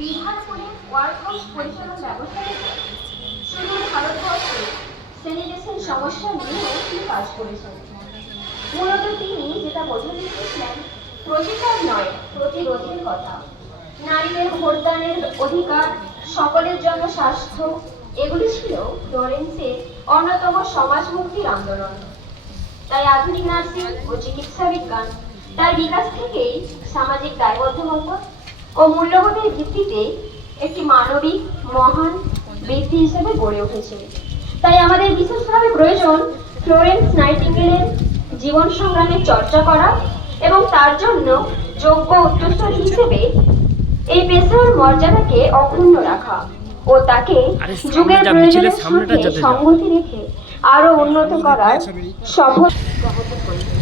বিধান করে ওয়ার্কহাউস পরিচালন ব্যবস্থা থেকে শুধু ভারতবর্ষে স্যানিটেশন সমস্যা নিয়েও তিনি কাজ করেছেন। মূলত তিনি যেটা বোঝাতে চেয়েছিলেন প্রতিকার নয়, প্রতিরোধের কথা। নারীদের ভোটদানের অধিকার, সকলের জন্য স্বাস্থ্য, এগুলি ছিল ফ্লোরেন্সের অন্যতম সমাজ মুক্তির আন্দোলন। তাই আধুনিক নার্সিং ও চিকিৎসা বিজ্ঞান তার বিকাশ থেকেই সামাজিক দায়বদ্ধতা ও মূল্যবোধের ভিত্তিতে একটি মানবিক মহান ব্যক্তি হিসেবে গড়ে উঠেছে। তাই আমাদের বিশেষভাবে প্রয়োজন ফ্লোরেন্স নাইটিঙ্গেলের জীবন সংগ্রামের চর্চা করা এবং তার জন্য যোগ্য উত্তরসূরি হিসেবে এই পেশার মর্যাদাকে অক্ষুণ্ণ রাখা ও তাকে যুগের প্রয়োজনের সাথে সংগতি রেখে আরো উন্নত করার শপথ গ্রহণ করেছে।